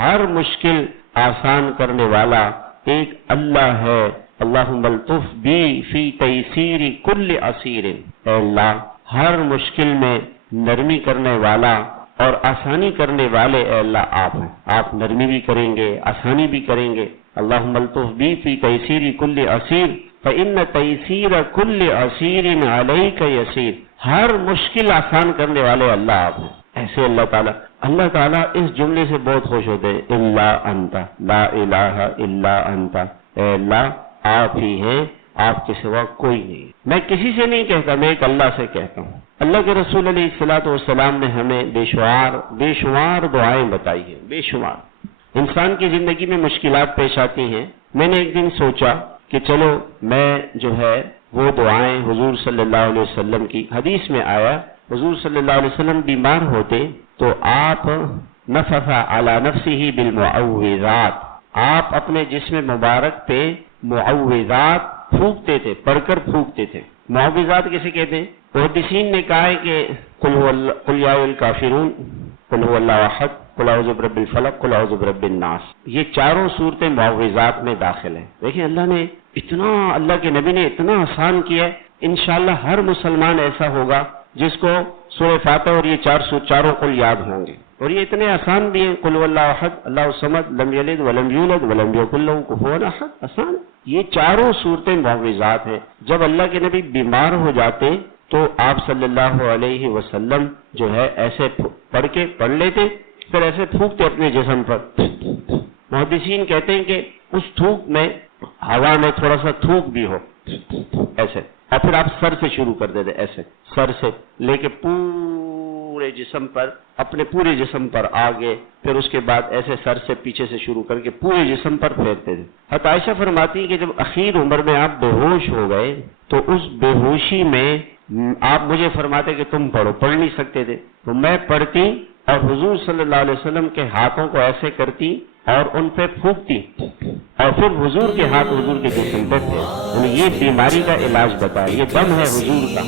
ہر مشکل آسان کرنے والا ایک اللہ ہے۔ اللہم الطف بی فی تیسیر کل عسیر، اے اللہ ہر مشکل میں نرمی کرنے والا اور آسانی کرنے والے اے اللہ آپ ہیں، آپ نرمی بھی کریں گے، آسانی بھی کریں گے۔ اللہم الطف بی فی تیسیر کل عسیر فإن تیسیر کل عسیر علیک یسیر، ہر مشکل آسان کرنے والے اللہ آپ ہیں۔ ایسے اللہ تعالیٰ اس جملے سے بہت خوش ہوتے ہیں، الا انت لا الہ الا انت، اے اللہ آپ ہی ہیں، آپ کے سوا کوئی نہیں۔ میں کسی سے نہیں کہتا، میں ایک اللہ سے کہتا ہوں۔ اللہ کے رسول علیہ الصلوۃ والسلام نے ہمیں بے شمار دعائیں بتائی ہیں، بے شمار۔ انسان کی زندگی میں مشکلات پیش آتی ہیں۔ میں نے ایک دن سوچا کہ چلو میں جو ہے وہ دعائیں حضور صلی اللہ علیہ وسلم کی، حدیث میں آیا حضور صلی اللہ علیہ وسلم بیمار ہوتے تو آپ نفث علی نفسہ بالمعوذات، آپ اپنے جسم مبارک پہ معوذات پھونکتے تھے، پڑھ کر پھونکتے تھے۔ معوذات کیسے کہتے ہیں؟ محدثین نے کہا ہے کہ قل یا الکافرون، قل هو اللہ احد، قل اعوذ برب الفلق، قل اعوذ برب الناس، یہ چاروں صورتیں معوذات میں داخل ہیں۔ دیکھیں اللہ کے نبی نے اتنا آسان کیا ہے۔ انشاءاللہ ہر مسلمان ایسا ہوگا جس کو سورہ فاتحہ اور یہ چاروں قل یاد ہوں گے، اور یہ اتنے آسان بھی ہیں۔ قل هو اللہ احد، اللہ الصمد، لم یلد ولم یولد ولم یکن لہ کفوا احد، آسان۔ یہ چاروں صورتیں معوذات ہیں۔ جب اللہ کے نبی بیمار ہو جاتے تو آپ صلی اللہ علیہ وسلم جو ہے ایسے پڑھ لیتے، پھر ایسے پھونکتے اپنے جسم پر۔ محدثین کہتے ہیں کہ اس تھوک میں ہوا میں تھوڑا سا تھوک بھی ہو ایسے، اور پھر آپ سر سے شروع کر دیتے، ایسے سر سے لے کے پورے جسم پر، اپنے پورے جسم پر آگے، پھر اس کے بعد ایسے سر سے پیچھے سے شروع کر کے پورے جسم پر پھیرتے تھے۔ حضرت عائشہ فرماتی کہ جب اخیر عمر میں آپ بے ہوش ہو گئے تو اس بے ہوشی میں آپ مجھے فرماتے کہ تم پڑھ نہیں سکتے تھے، تو میں پڑھتی اور حضور صلی اللہ علیہ وسلم کے ہاتھوں کو ایسے کرتی اور ان پہ پھونکتی، اور پھر حضور کے ہاتھ حضور کے جسم پہ تھے۔ یہ بیماری کا علاج بتایا، یہ دم ہے حضور کا۔